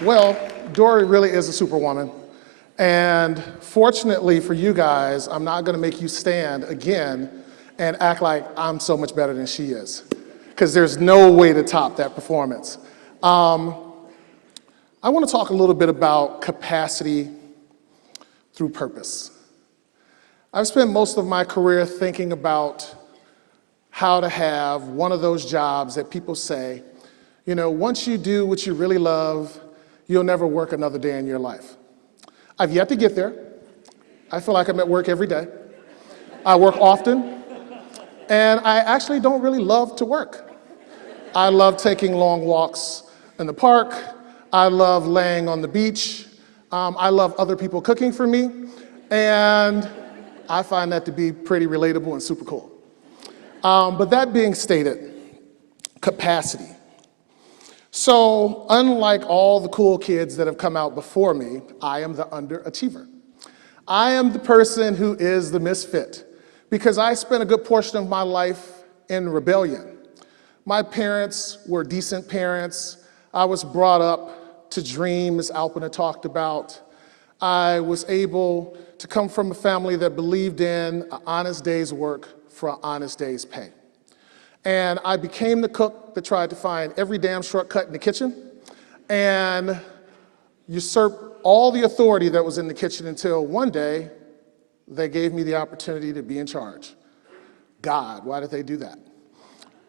Well, Dory really is a superwoman. And fortunately for you guys, I'm not gonna make you stand again and act like I'm so much better than she is, because there's no way to top that performance. I wanna talk a little bit about capacity through purpose. I've spent most of my career thinking about how to have one of those jobs that people say, you know, once you do what you really love, you'll never work another day in your life. I've yet to get there. I feel like I'm at work every day. I work often, and I actually don't really love to work. I love taking long walks in the park. I love laying on the beach. I love other people cooking for me, and I find that to be pretty relatable and super cool. But that being stated, capacity. So unlike all the cool kids that have come out before me, I am the underachiever. I am the person who is the misfit because I spent a good portion of my life in rebellion. My parents were decent parents. I was brought up to dream, as Alpina talked about. I was able to come from a family that believed in an honest day's work for an honest day's pay. And I became the cook that tried to find every damn shortcut in the kitchen and usurp all the authority that was in the kitchen until one day they gave me the opportunity to be in charge. God, why did they do that?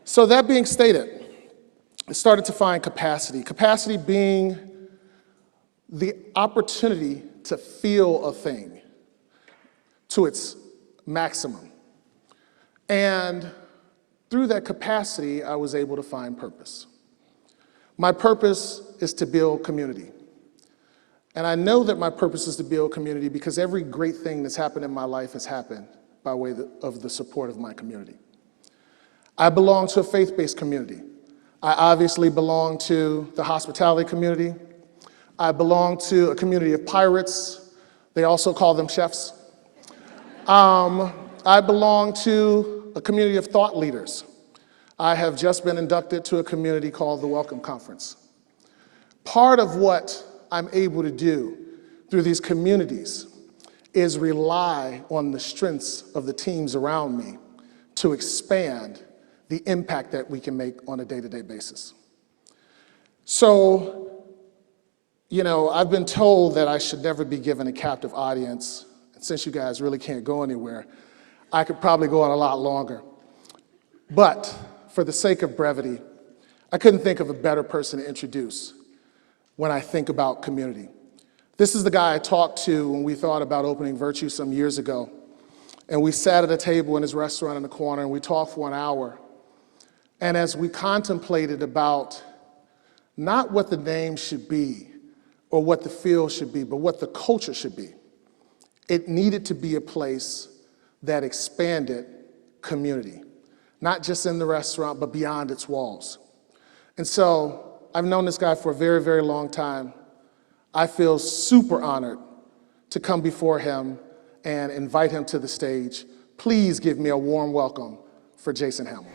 So that being stated, I started to find capacity. Capacity being the opportunity to feel a thing to its maximum. And through that capacity, I was able to find purpose. My purpose is to build community. And I know that my purpose is to build community because every great thing that's happened in my life has happened by way of the support of my community. I belong to a faith-based community. I obviously belong to the hospitality community. I belong to a community of pirates. They also call them chefs. I belong to a community of thought leaders. I have just been inducted to a community called the Welcome Conference. Part of what I'm able to do through these communities is rely on the strengths of the teams around me to expand the impact that we can make on a day-to-day basis. So, you know, I've been told that I should never be given a captive audience. And since you guys really can't go anywhere, I could probably go on a lot longer. But for the sake of brevity, I couldn't think of a better person to introduce when I think about community. This is the guy I talked to when we thought about opening Virtue some years ago. And we sat at a table in his restaurant in the corner and we talked for an hour. And as we contemplated about not what the name should be or what the feel should be, but what the culture should be, it needed to be a place that expanded community, not just in the restaurant, but beyond its walls. And so I've known this guy for a very, very long time. I feel super honored to come before him and invite him to the stage. Please give me a warm welcome for Jason Hamill.